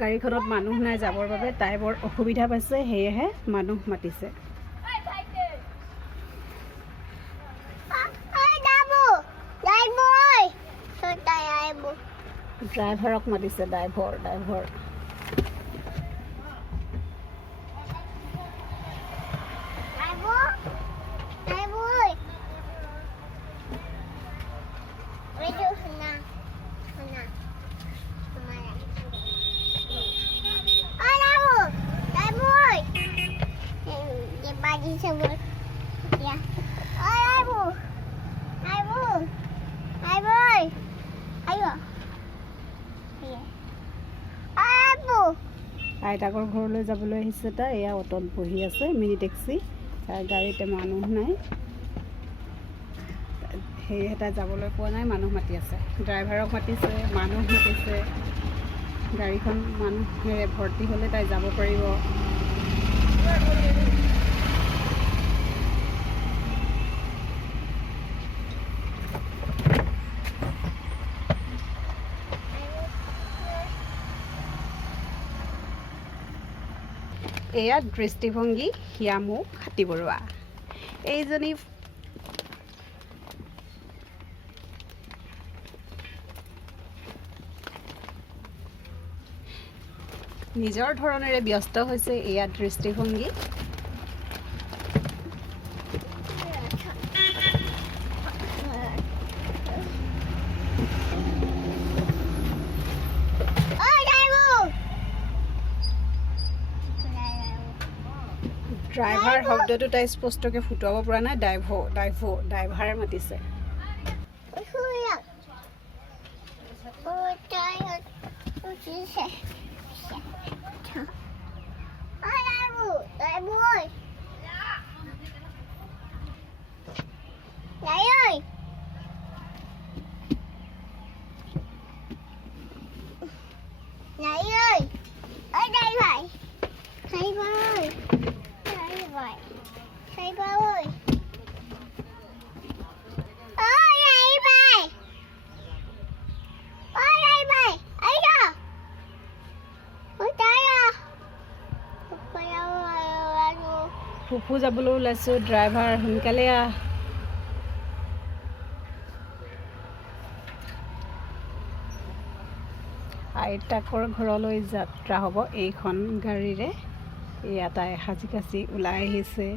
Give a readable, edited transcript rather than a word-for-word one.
গাড়ীখনত মানুহ নাই যাবৰ বাবে তাই বৰ অসুবিধা পাইছে, সেয়েহে মানুহ মাতিছে। ড্ৰাইভাৰক মাতিছে, ড্ৰাইভাৰ আইতাকৰ ঘৰলৈ যাবলৈ আহিছে তাই। এয়া অটত বহি আছে, মিনি টেক্সি। তাৰ গাড়ীতে মানুহ নাই, সেয়েহে তাই যাবলৈ পোৱা নাই, মানুহ মাতি আছে। ড্ৰাইভাৰক মাতিছে, মানুহ মাতিছে। গাড়ীখন মানুহেৰে ভৰ্তি হ'লে তাই যাব পাৰিব। এয়া দৃষ্টিভংগী হিয়ামু হাতী বৰুৱা। এইজনী নিজৰ ধৰণেৰে ব্যস্ত হৈছে। এয়া দৃষ্টিভংগী। ড্ৰাইভাৰ শব্দটো তাই স্পষ্টকৈ ফুটাব পৰা নাই। ড্ৰাইভাৰে মাতিছে। ফুফু যাবলৈ ওলাইছোঁ। ড্ৰাইভাৰ সোনকালে আহ। আইতাকৰ ঘৰলৈ যাত্ৰা হ'ব এইখন গাড়ীৰে। এয়া তাই সাজি কাচি ওলাই আহিছে।